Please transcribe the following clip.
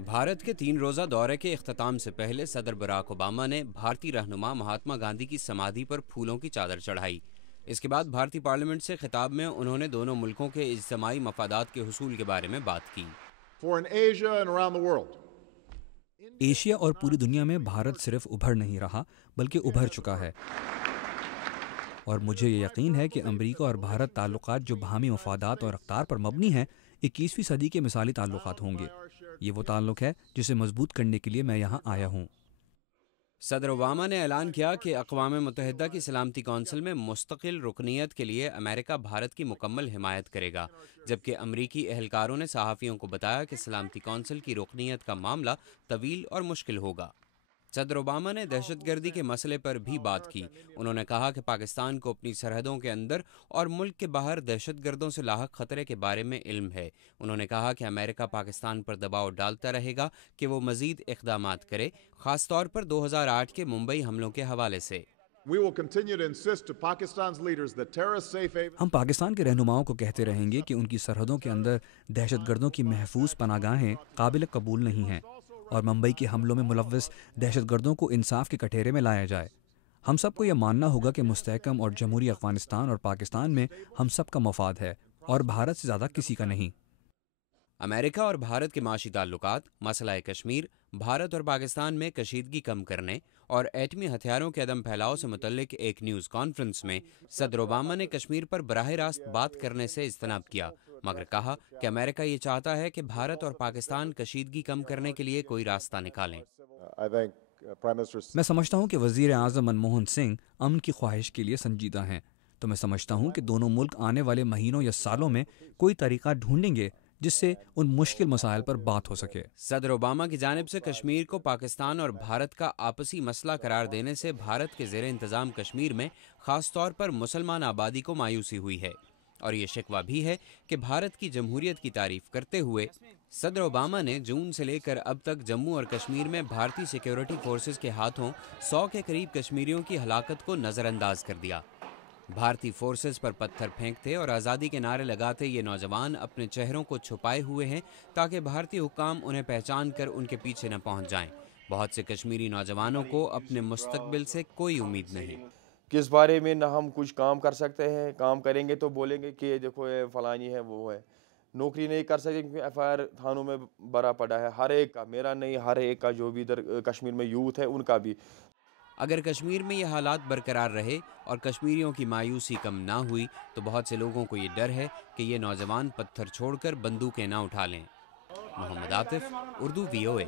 भारत के 3 रोज़ा दौरे के इख्तिताम से पहले सदर बराक ओबामा ने भारतीय रहनुमा महात्मा गांधी की समाधि पर फूलों की चादर चढ़ाई। इसके बाद भारतीय पार्लियामेंट से खिताब में उन्होंने दोनों मुल्कों के इज्तिमाई मफादात के हुसूल के बारे में बात की। एशिया और पूरी दुनिया में भारत सिर्फ उभर नहीं रहा बल्कि उभर चुका है, और मुझे ये यकीन है कि अमेरिका और भारत ताल्लुकात जो बाहमी मफादात और रफ्तार पर मबनी हैं 21वीं सदी के मिसाली ताल्लुकात होंगे। ये वो ताल्लुक है जिसे मजबूत करने के लिए मैं यहाँ आया हूँ। सदर ओबामा ने ऐलान किया कि अक़वाम मुत्तहिदा की सलामती कौंसिल में मुस्तकिल रुकनीत के लिए अमेरिका भारत की मुकम्मल हिमायत करेगा, जबकि अमरीकी एहलकारों ने सहाफ़ियों को बताया कि सलामती कौंसिल की रुकनीत का मामला तवील और मुश्किल होगा। सदर ओबामा ने दहशतगर्दी के मसले पर भी बात की। उन्होंने कहा कि पाकिस्तान को अपनी सरहदों के अंदर और मुल्क के बाहर दहशतगर्दों से लाहक खतरे के बारे में इल्म है। उन्होंने कहा कि अमेरिका पाकिस्तान पर दबाव डालता रहेगा कि वो मज़ीद इक़दामात करे, ख़ास तौर पर 2008 के मुंबई हमलों के हवाले से। हम पाकिस्तान के रहनुमाओं को कहते रहेंगे कि उनकी सरहदों के अंदर दहशतगर्दों की महफूज पनागाहें काबिल कबूल नहीं हैं, और मुंबई के हमलों में मुलव्वस दहशतगर्दों को इंसाफ के कटहरे में लाया जाए। हम सबको यह मानना होगा कि मुस्तहकम और जमहूरी अफगानिस्तान और पाकिस्तान में हम सब का मफाद है और भारत से ज़्यादा किसी का नहीं। अमेरिका और भारत के माशी ताल्लुकात, मसला कश्मीर, भारत और पाकिस्तान में कशीदगी कम करने और एटमी हथियारों के अदम फैलाव से मुतल्लिक एक न्यूज़ कॉन्फ्रेंस में सदर ओबामा ने कश्मीर पर बराह रास्त बात करने से इज्तनाब किया, मगर कहा कि अमेरिका ये चाहता है कि भारत और पाकिस्तान कशीदगी कम करने के लिए कोई रास्ता निकालें। मैं समझता हूँ कि वज़ीर आज़म मनमोहन सिंह अमन की ख्वाहिश के लिए संजीदा हैं, तो मैं समझता हूँ कि दोनों मुल्क आने वाले महीनों या सालों में कोई तरीका ढूंढेंगे जिससे उन मुश्किल मसाइल पर बात हो सके। सदर ओबामा की जानिब से कश्मीर को पाकिस्तान और भारत का आपसी मसला करार देने से भारत के ज़ेर इंतज़ाम कश्मीर में ख़ास तौर पर मुसलमान आबादी को मायूसी हुई है, और ये शिकवा भी है कि भारत की जमहूरियत की तारीफ करते हुए सदर ओबामा ने जून से लेकर अब तक जम्मू और कश्मीर में भारतीय सिक्योरिटी फोर्सेस के हाथों 100 के करीब कश्मीरियों की हलाकत को नज़रअंदाज कर दिया। भारतीय फोर्सेस पर पत्थर फेंकते और आज़ादी के नारे लगाते ये नौजवान अपने चेहरों को छुपाए हुए हैं ताकि भारतीय हुक्काम उन्हें पहचान कर उनके पीछे न पहुंच जाएं। बहुत से कश्मीरी नौजवानों को अपने मुस्तकबिल से कोई उम्मीद नहीं। किस बारे में ना हम कुछ काम कर सकते हैं, काम करेंगे तो बोलेंगे कि देखो ये फलानी है, वो है। नौकरी नहीं कर सकते क्योंकि एफआईआर थानों में भरा पड़ा है, हर एक का, मेरा नहीं, हर एक का, जो भी इधर कश्मीर में यूथ है उनका भी। अगर कश्मीर में ये हालात बरकरार रहे और कश्मीरियों की मायूसी कम ना हुई तो बहुत से लोगों को ये डर है कि ये नौजवान पत्थर छोड़कर बंदूकें ना उठा लें। मोहम्मद आतिफ, उर्दू VOA।